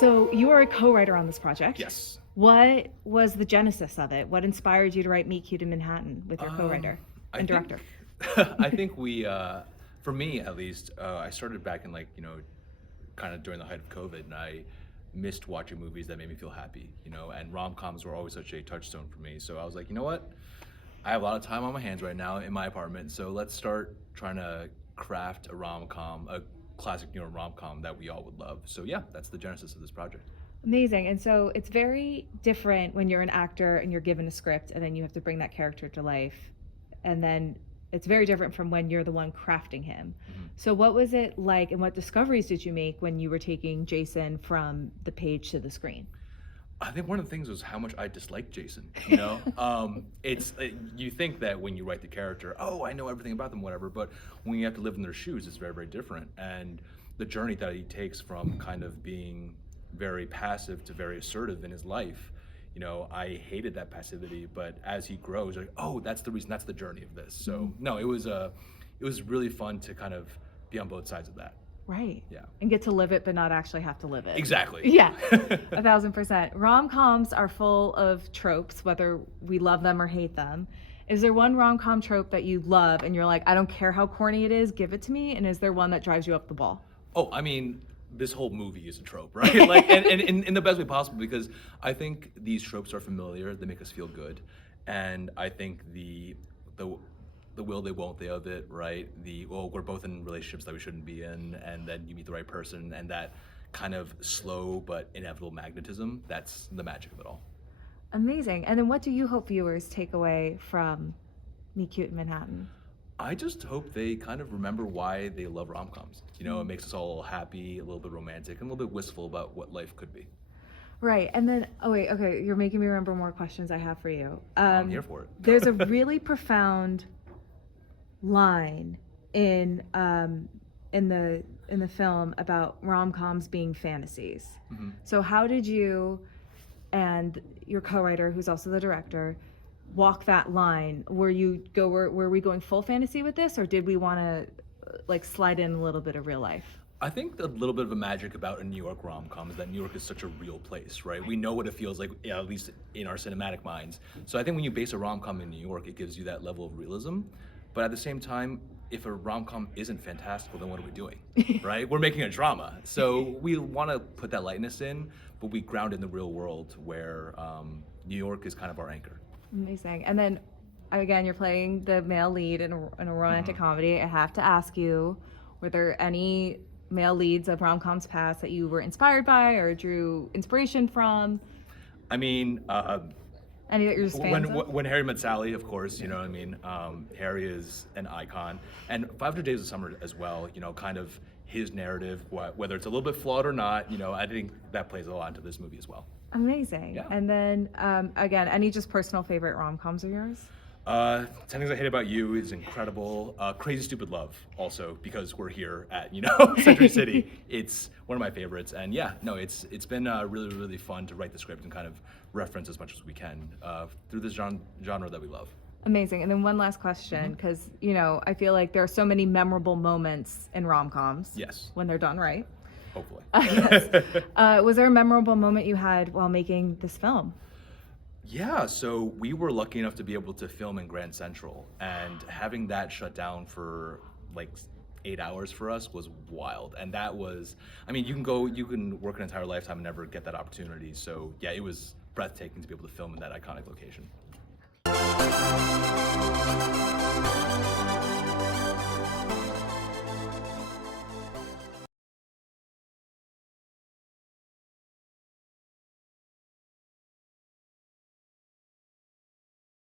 So you are a co-writer on this project. Yes. What was the genesis of it? What inspired you to write Meet Cute in Manhattan with your co-writer and director? I think for me at least, I started back in kind of during the height of COVID, and I missed watching movies that made me feel happy, and rom-coms were always such a touchstone for me. So I was like, you know what? I have a lot of time on my hands right now in my apartment, so let's start trying to craft a rom-com, a classic New York rom-com that we all would love. So yeah, that's the genesis of this project. Amazing. And so it's very different when you're an actor and you're given a script and then you have to bring that character to life. And then it's very different from when you're the one crafting him. Mm-hmm. So what was it like and what discoveries did you make when you were taking Jason from the page to the screen? I think one of the things was how much I disliked Jason. You think that when you write the character, oh, I know everything about them, whatever. But when you have to live in their shoes, it's very, very different. And the journey that he takes from kind of being very passive to very assertive in his life, I hated that passivity. But as he grows, like, oh, that's the reason. That's the journey of this. So no, it was really fun to kind of be on both sides of that. Right. Yeah. And get to live it, but not actually have to live it. Exactly. Yeah, 1,000%. Rom-coms are full of tropes, whether we love them or hate them. Is there one rom-com trope that you love and you're like, I don't care how corny it is, give it to me? And is there one that drives you up the ball? Oh, I mean, this whole movie is a trope, right? and in the best way possible, because I think these tropes are familiar. They make us feel good. And I think the will they won't they of it, right? We're both in relationships that we shouldn't be in, and then you meet the right person, and that kind of slow but inevitable magnetism, that's the magic of it all. Amazing. And then what do you hope viewers take away from Meet Cute in Manhattan? I just hope they kind of remember why they love rom-coms. It makes us all a little happy, a little bit romantic, and a little bit wistful about what life could be. Right. And then, okay, you're making me remember more questions I have for you. I'm here for it. There's a really profound line in the film about rom-coms being fantasies. Mm-hmm. So how did you and your co-writer, who's also the director, walk that line? Were we going full fantasy with this, or did we want to slide in a little bit of real life? I think a little bit of a magic about a New York rom-com is that New York is such a real place, right? We know what it feels like, at least in our cinematic minds. So I think when you base a rom-com in New York, it gives you that level of realism. But at the same time, if a rom-com isn't fantastical, then what are we doing, right? We're making a drama. So we want to put that lightness in, but we ground in the real world where New York is kind of our anchor. Amazing. And then, again, you're playing the male lead in a romantic comedy. I have to ask you, were there any male leads of rom-coms past that you were inspired by or drew inspiration from? I mean, any that you're just fans of? When Harry Met Sally, of course, Harry is an icon. And 500 Days of Summer as well, kind of his narrative, whether it's a little bit flawed or not, I think that plays a lot into this movie as well. Amazing. Yeah. And then, again, any just personal favorite rom-coms of yours? 10 Things I Hate About You is incredible. Crazy Stupid Love also, because we're here at, Century City. It's one of my favorites. And yeah, no, it's been really, really fun to write the script and kind of reference as much as we can through this genre that we love. Amazing. And then one last question, because, I feel like there are so many memorable moments in rom-coms. Yes. When they're done right. Hopefully. Yes. Was there a memorable moment you had while making this film? Yeah, so we were lucky enough to be able to film in Grand Central, and having that shut down for 8 hours for us was wild. And that was, you can work an entire lifetime and never get that opportunity. So yeah, it was breathtaking to be able to film in that iconic location.